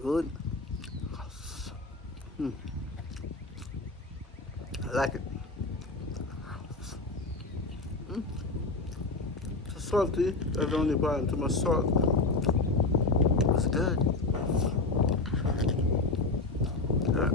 Good. Mm. I like it. Mm. It's salty. That's the only problem. Too much salt. It's good. Yeah.